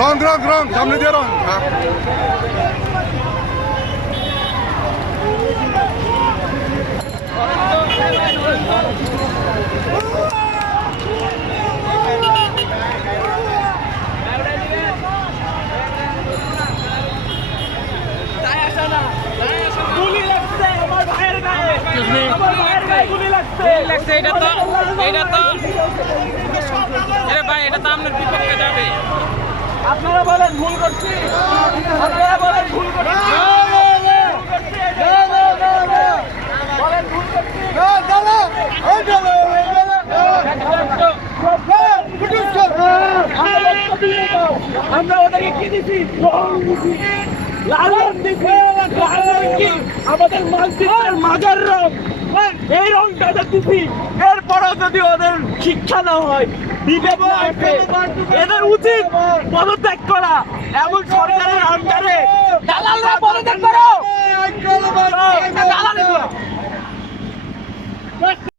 রং রং রং সামনে দিয়ে রং আপনারা বলেন ভুল করছি, আপনারা বলেন ভুল করছি, বলেন ভুল করছি। আমরা ওদেরকে কি দিছি? লাল রং দিছি। লাল রং কি আমাদের মসজিদের মাজার রং, এই রংটা দিছি। এরপরও যদি ওদের শিক্ষা না হয়, বিবেক না আসে, এদের উচিত পদত্যাগ করা। এমন সরকারের আন্ডারে